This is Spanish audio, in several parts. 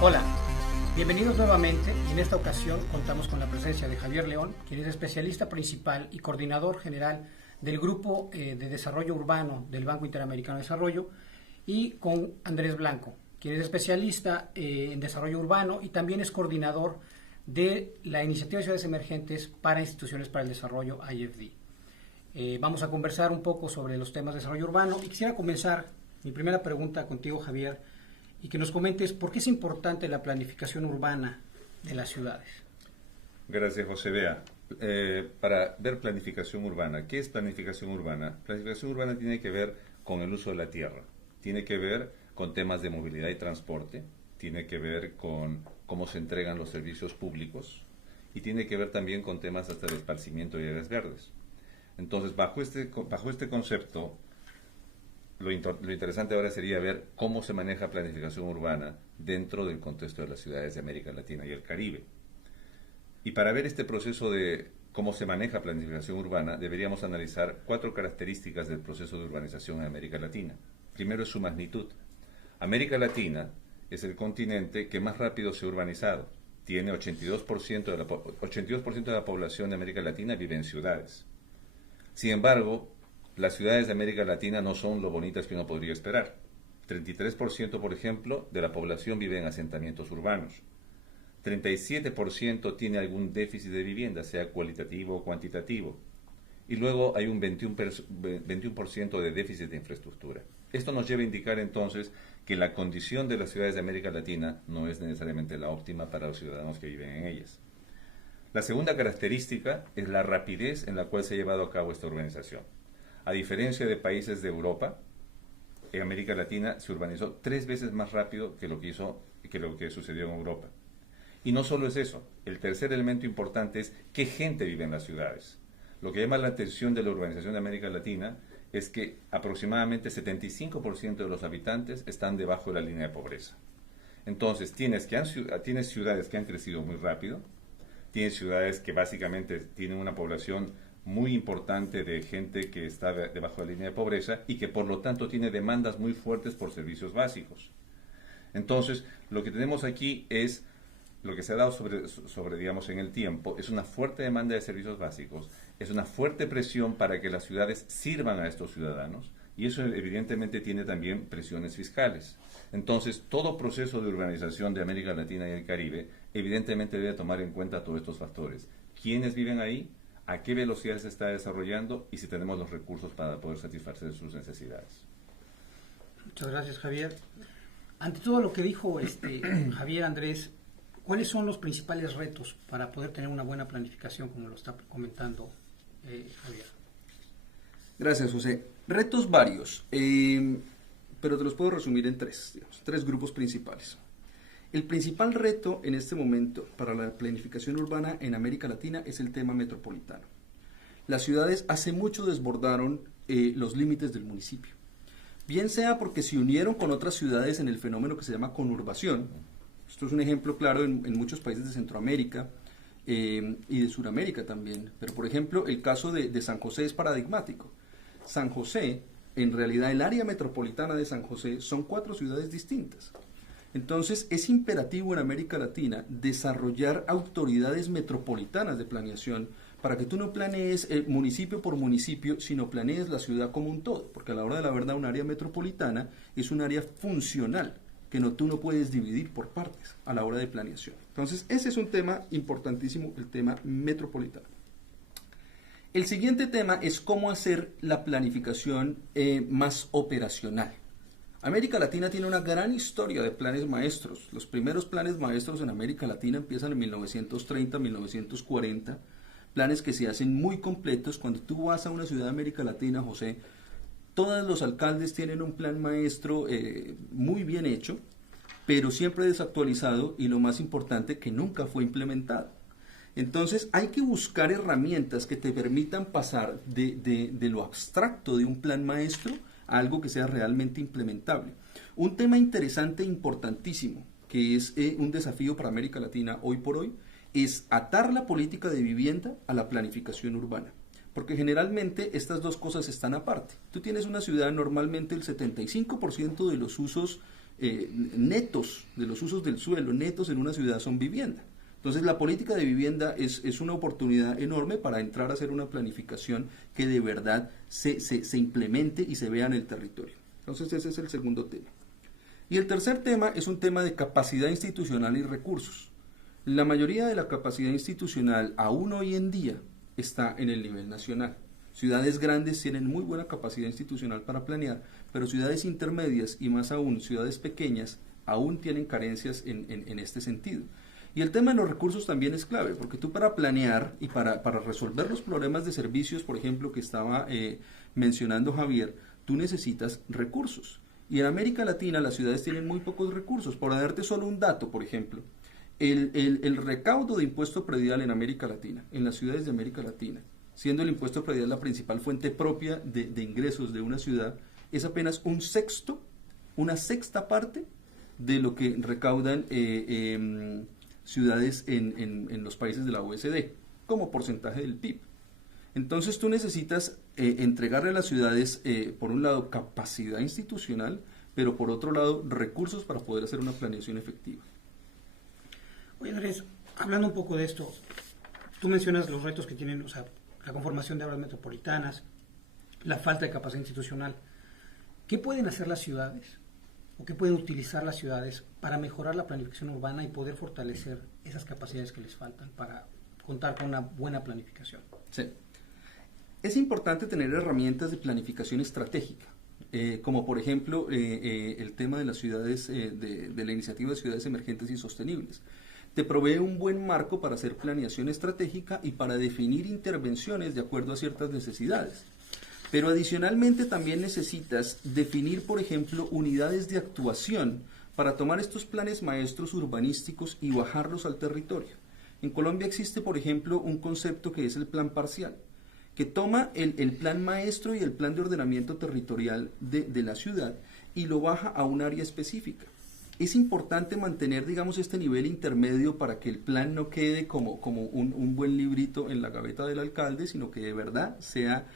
Hola, bienvenidos nuevamente y en esta ocasión contamos con la presencia de Javier León, quien es especialista principal y coordinador general del Grupo de Desarrollo Urbano del Banco Interamericano de Desarrollo, y con Andrés Blanco, quien es especialista en desarrollo urbano y también es coordinador de la Iniciativa de Ciudades Emergentes para Instituciones para el Desarrollo, IFD. Vamos a conversar un poco sobre los temas de desarrollo urbano y quisiera comenzar mi primera pregunta contigo, Javier, y que nos comentes por qué es importante la planificación urbana de las ciudades. Gracias, José Bea. Para ver planificación urbana, ¿qué es planificación urbana? Planificación urbana tiene que ver con el uso de la tierra, tiene que ver con temas de movilidad y transporte, tiene que ver con cómo se entregan los servicios públicos y tiene que ver también con temas hasta de esparcimiento y áreas verdes. Entonces, bajo este concepto, lo interesante ahora sería ver cómo se maneja planificación urbana dentro del contexto de las ciudades de América Latina y el Caribe. Y para ver este proceso de cómo se maneja planificación urbana, deberíamos analizar 4 características del proceso de urbanización en América Latina. Primero es su magnitud. América Latina es el continente que más rápido se ha urbanizado. Tiene 82% de la población de América Latina vive en ciudades. Sin embargo, las ciudades de América Latina no son lo bonitas que uno podría esperar. 33%, por ejemplo, de la población vive en asentamientos urbanos. 37% tiene algún déficit de vivienda, sea cualitativo o cuantitativo. Y luego hay un 21% de déficit de infraestructura. Esto nos lleva a indicar entonces que la condición de las ciudades de América Latina no es necesariamente la óptima para los ciudadanos que viven en ellas. La segunda característica es la rapidez en la cual se ha llevado a cabo esta urbanización. A diferencia de países de Europa, en América Latina se urbanizó 3 veces más rápido que lo que sucedió en Europa. Y no solo es eso, el tercer elemento importante es qué gente vive en las ciudades. Lo que llama la atención de la urbanización de América Latina es que aproximadamente 75% de los habitantes están debajo de la línea de pobreza. Entonces, tienes ciudades que han crecido muy rápido, tienes ciudades que básicamente tienen una población muy importante de gente que está debajo de la línea de pobreza y que por lo tanto tiene demandas muy fuertes por servicios básicos. Entonces, lo que tenemos aquí es lo que se ha dado digamos, en el tiempo, es una fuerte demanda de servicios básicos, es una fuerte presión para que las ciudades sirvan a estos ciudadanos, y eso evidentemente tiene también presiones fiscales. Entonces, todo proceso de urbanización de América Latina y el Caribe, evidentemente debe tomar en cuenta todos estos factores. ¿Quiénes viven ahí? ¿A qué velocidad se está desarrollando? Y si tenemos los recursos para poder satisfacer sus necesidades. Muchas gracias, Javier. Ante todo lo que dijo Javier, Andrés, ¿cuáles son los principales retos para poder tener una buena planificación, como lo está comentando Javier? Gracias, José. Retos varios, pero te los puedo resumir en 3 grupos principales. El principal reto en este momento para la planificación urbana en América Latina es el tema metropolitano. Las ciudades hace mucho desbordaron los límites del municipio, bien sea porque se unieron con otras ciudades en el fenómeno que se llama conurbación. Esto es un ejemplo claro en muchos países de Centroamérica y de Sudamérica también. Pero, por ejemplo, el caso de San José es paradigmático. San José, en realidad el área metropolitana de San José son 4 ciudades distintas. Entonces, es imperativo en América Latina desarrollar autoridades metropolitanas de planeación para que tú no planees municipio por municipio, sino planees la ciudad como un todo. Porque a la hora de la verdad, un área metropolitana es un área funcional que tú no puedes dividir por partes a la hora de planeación. Entonces, ese es un tema importantísimo, el tema metropolitano. El siguiente tema es cómo hacer la planificación más operacional. América Latina tiene una gran historia de planes maestros. Los primeros planes maestros en América Latina empiezan en 1930, 1940, planes que se hacen muy completos. Cuando tú vas a una ciudad de América Latina, José, todos los alcaldes tienen un plan maestro muy bien hecho, pero siempre desactualizado y lo más importante, que nunca fue implementado. Entonces hay que buscar herramientas que te permitan pasar de lo abstracto de un plan maestro a algo que sea realmente implementable. Un tema interesante e importantísimo, que es un desafío para América Latina hoy por hoy, es atar la política de vivienda a la planificación urbana. Porque generalmente estas dos cosas están aparte. Tú tienes una ciudad, normalmente el 75% de los usos netos de los usos del suelo, netos en una ciudad son vivienda. Entonces la política de vivienda es una oportunidad enorme para entrar a hacer una planificación que de verdad se implemente y se vea en el territorio. Entonces ese es el segundo tema. Y el tercer tema es un tema de capacidad institucional y recursos. La mayoría de la capacidad institucional aún hoy en día está en el nivel nacional. Ciudades grandes tienen muy buena capacidad institucional para planear, pero ciudades intermedias y más aún ciudades pequeñas aún tienen carencias en este sentido. Y el tema de los recursos también es clave, porque tú para planear y para resolver los problemas de servicios, por ejemplo, que estaba mencionando Javier, tú necesitas recursos. Y en América Latina las ciudades tienen muy pocos recursos. Por darte solo un dato, por ejemplo, el recaudo de impuesto predial en América Latina, en las ciudades de América Latina, siendo el impuesto predial la principal fuente propia de ingresos de una ciudad, es apenas una sexta parte de lo que recaudan ciudades en los países de la OECD, como porcentaje del PIB. Entonces tú necesitas entregarle a las ciudades, por un lado, capacidad institucional, pero por otro lado, recursos para poder hacer una planeación efectiva. Oye, Andrés, hablando un poco de esto, tú mencionas los retos que tienen, o sea, la conformación de áreas metropolitanas, la falta de capacidad institucional. ¿Qué pueden hacer las ciudades o qué pueden utilizar las ciudades para mejorar la planificación urbana y poder fortalecer esas capacidades que les faltan para contar con una buena planificación? Sí. Es importante tener herramientas de planificación estratégica, como por ejemplo el tema de las ciudades, de la iniciativa de ciudades emergentes y sostenibles. Te provee un buen marco para hacer planeación estratégica y para definir intervenciones de acuerdo a ciertas necesidades. Pero adicionalmente también necesitas definir, por ejemplo, unidades de actuación para tomar estos planes maestros urbanísticos y bajarlos al territorio. En Colombia existe, por ejemplo, un concepto que es el plan parcial, que toma el plan maestro y el plan de ordenamiento territorial de la ciudad y lo baja a un área específica. Es importante mantener, digamos, este nivel intermedio para que el plan no quede como un buen librito en la gaveta del alcalde, sino que de verdad sea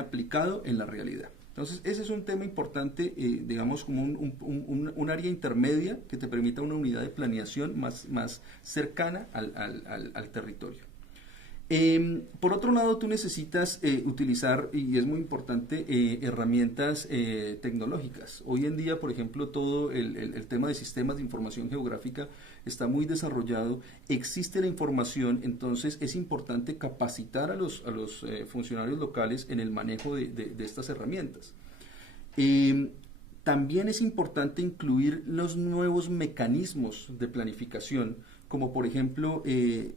aplicado en la realidad. Entonces, ese es un tema importante, digamos, como un área intermedia que te permita una unidad de planeación más cercana al territorio. Por otro lado, tú necesitas utilizar, y es muy importante, herramientas tecnológicas. Hoy en día, por ejemplo, todo el tema de sistemas de información geográfica está muy desarrollado, existe la información, entonces es importante capacitar a los funcionarios locales en el manejo de estas herramientas. También es importante incluir los nuevos mecanismos de planificación, como por ejemplo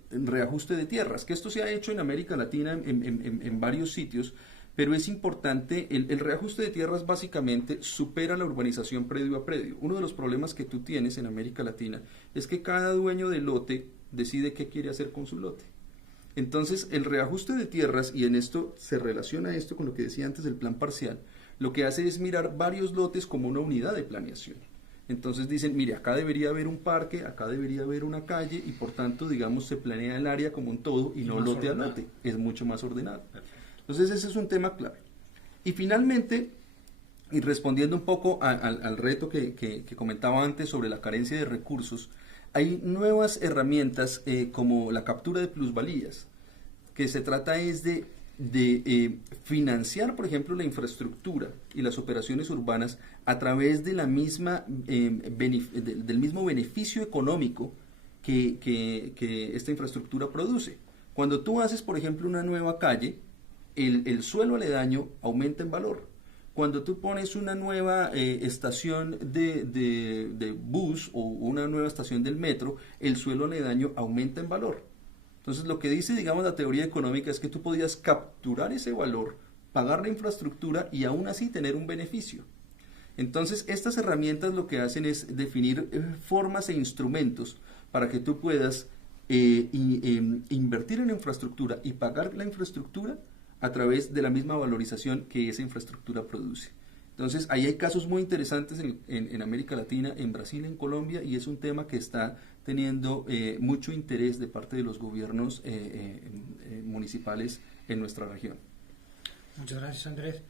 reajuste de tierras, que esto se ha hecho en América Latina en varios sitios, pero es importante, el reajuste de tierras básicamente supera la urbanización predio a predio. Uno de los problemas que tú tienes en América Latina es que cada dueño de lote decide qué quiere hacer con su lote. Entonces el reajuste de tierras, y en esto se relaciona esto con lo que decía antes del plan parcial, lo que hace es mirar varios lotes como una unidad de planeación. Entonces dicen, mire, acá debería haber un parque, acá debería haber una calle y por tanto, digamos, se planea el área como un todo y no lote a lote. Es mucho más ordenado. Entonces ese es un tema clave. Y finalmente, y respondiendo un poco al reto que comentaba antes sobre la carencia de recursos, hay nuevas herramientas como la captura de plusvalías, que se trata es de financiar, por ejemplo, la infraestructura y las operaciones urbanas a través de la misma del mismo beneficio económico que esta infraestructura produce. Cuando tú haces, por ejemplo, una nueva calle, el suelo aledaño aumenta en valor. Cuando tú pones una nueva estación de bus o una nueva estación del metro, el suelo aledaño aumenta en valor. Entonces, lo que dice, digamos, la teoría económica es que tú podías capturar ese valor, pagar la infraestructura y aún así tener un beneficio. Entonces, estas herramientas lo que hacen es definir formas e instrumentos para que tú puedas invertir en la infraestructura y pagar la infraestructura a través de la misma valorización que esa infraestructura produce. Entonces, ahí hay casos muy interesantes en América Latina, en Brasil, en Colombia, y es un tema que está teniendo mucho interés de parte de los gobiernos municipales en nuestra región. Muchas gracias, Andrés.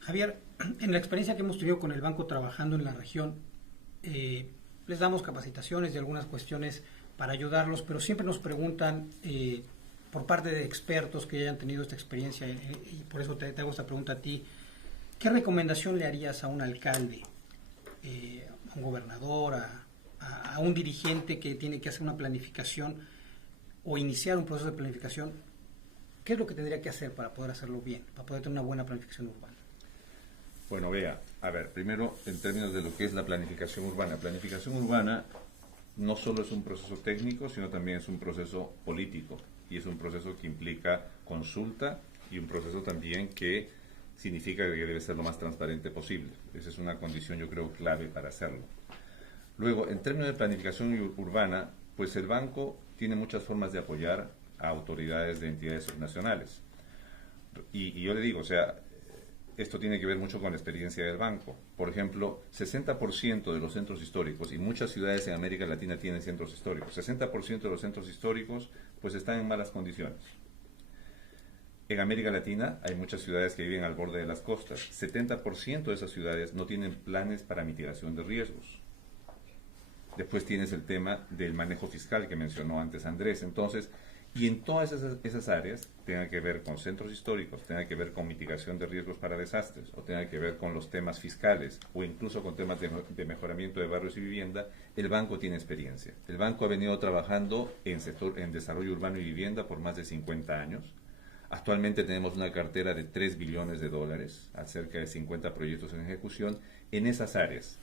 Javier, en la experiencia que hemos tenido con el banco trabajando en la región, les damos capacitaciones de algunas cuestiones para ayudarlos, pero siempre nos preguntan por parte de expertos que hayan tenido esta experiencia, y por eso te hago esta pregunta a ti, ¿qué recomendación le harías a un alcalde, a un gobernador, a un dirigente que tiene que hacer una planificación o iniciar un proceso de planificación? ¿Qué es lo que tendría que hacer para poder hacerlo bien, para poder tener una buena planificación urbana? Bueno, vea, a ver, primero en términos de lo que es la planificación urbana. Planificación urbana no solo es un proceso técnico, sino también es un proceso político, y es un proceso que implica consulta y un proceso también que significa que debe ser lo más transparente posible. Esa es una condición, yo creo, clave para hacerlo. Luego, en términos de planificación urbana, pues el banco tiene muchas formas de apoyar a autoridades de entidades subnacionales. Y yo le digo, o sea, esto tiene que ver mucho con la experiencia del banco. Por ejemplo, 60% de los centros históricos, y muchas ciudades en América Latina tienen centros históricos, 60% de los centros históricos pues están en malas condiciones. En América Latina hay muchas ciudades que viven al borde de las costas. 70% de esas ciudades no tienen planes para mitigación de riesgos. Después tienes el tema del manejo fiscal que mencionó antes Andrés. Entonces, y en todas esas áreas, tenga que ver con centros históricos, tenga que ver con mitigación de riesgos para desastres, o tenga que ver con los temas fiscales, o incluso con temas de mejoramiento de barrios y vivienda, el banco tiene experiencia. El banco ha venido trabajando en desarrollo urbano y vivienda por más de 50 años. Actualmente tenemos una cartera de $3 billones, a cerca de 50 proyectos en ejecución en esas áreas.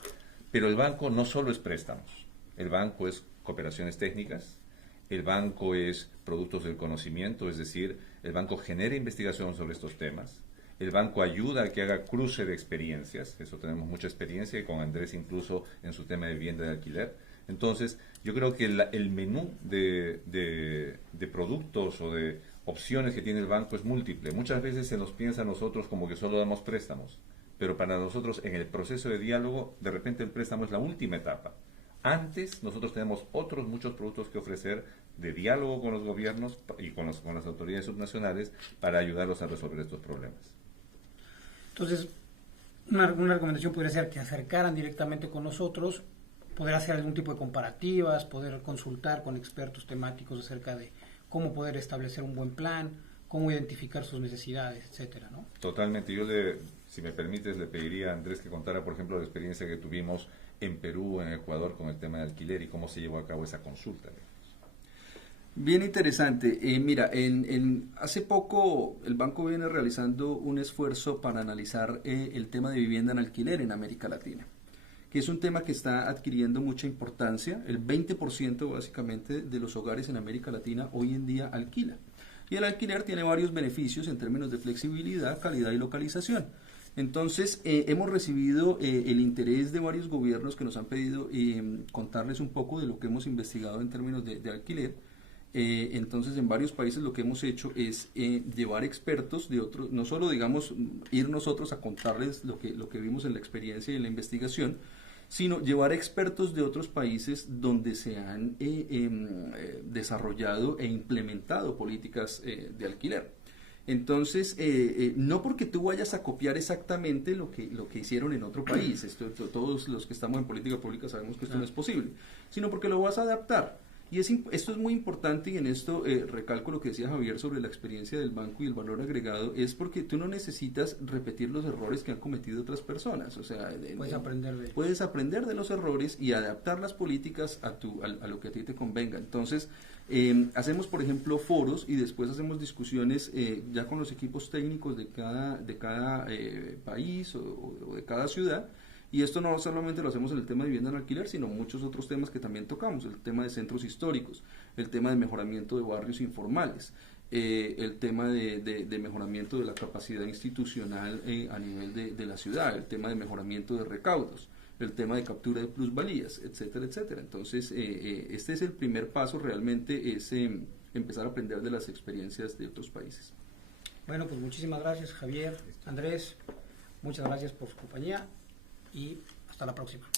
Pero el banco no solo es préstamos, el banco es cooperaciones técnicas, el banco es productos del conocimiento, es decir, el banco genera investigación sobre estos temas, el banco ayuda a que haga cruce de experiencias, eso tenemos mucha experiencia, y con Andrés incluso en su tema de vivienda de alquiler. Entonces, yo creo que el menú de productos o de opciones que tiene el banco es múltiple. Muchas veces se nos piensa a nosotros como que solo damos préstamos, pero para nosotros en el proceso de diálogo, de repente el préstamo es la última etapa. Antes nosotros tenemos otros muchos productos que ofrecer de diálogo con los gobiernos y con las autoridades subnacionales para ayudarlos a resolver estos problemas. Entonces, una recomendación podría ser que acercaran directamente con nosotros, poder hacer algún tipo de comparativas, poder consultar con expertos temáticos acerca de cómo poder establecer un buen plan, cómo identificar sus necesidades, etcétera, ¿no? Totalmente. Yo, si me permites, le pediría a Andrés que contara, por ejemplo, la experiencia que tuvimos en Perú, en Ecuador, con el tema de alquiler y cómo se llevó a cabo esa consulta. Bien interesante. Mira, hace poco el banco viene realizando un esfuerzo para analizar el tema de vivienda en alquiler en América Latina, que es un tema que está adquiriendo mucha importancia. El 20% básicamente de los hogares en América Latina hoy en día alquila. Y el alquiler tiene varios beneficios en términos de flexibilidad, calidad y localización. Entonces, hemos recibido el interés de varios gobiernos que nos han pedido contarles un poco de lo que hemos investigado en términos de alquiler. Entonces, en varios países lo que hemos hecho es llevar expertos de otros, no solo, digamos, ir nosotros a contarles lo que vimos en la experiencia y en la investigación, sino llevar expertos de otros países donde se han desarrollado e implementado políticas de alquiler. Entonces, no porque tú vayas a copiar exactamente lo que hicieron en otro país, todos los que estamos en política pública sabemos que esto no es posible, sino porque lo vas a adaptar. Y esto es muy importante, y en esto recalco lo que decía Javier sobre la experiencia del banco y el valor agregado, es porque tú no necesitas repetir los errores que han cometido otras personas. O sea, puedes aprender de los errores y adaptar las políticas a lo que a ti te convenga. Entonces, hacemos, por ejemplo, foros y después hacemos discusiones ya con los equipos técnicos de cada país o de cada ciudad. Y esto no solamente lo hacemos en el tema de vivienda en alquiler, sino muchos otros temas que también tocamos, el tema de centros históricos, el tema de mejoramiento de barrios informales, el tema de mejoramiento de la capacidad institucional a nivel de la ciudad, el tema de mejoramiento de recaudos, el tema de captura de plusvalías, etcétera, etcétera. Entonces, este es el primer paso, realmente es empezar a aprender de las experiencias de otros países. Bueno, pues muchísimas gracias, Javier, Andrés, muchas gracias por su compañía. Y hasta la próxima.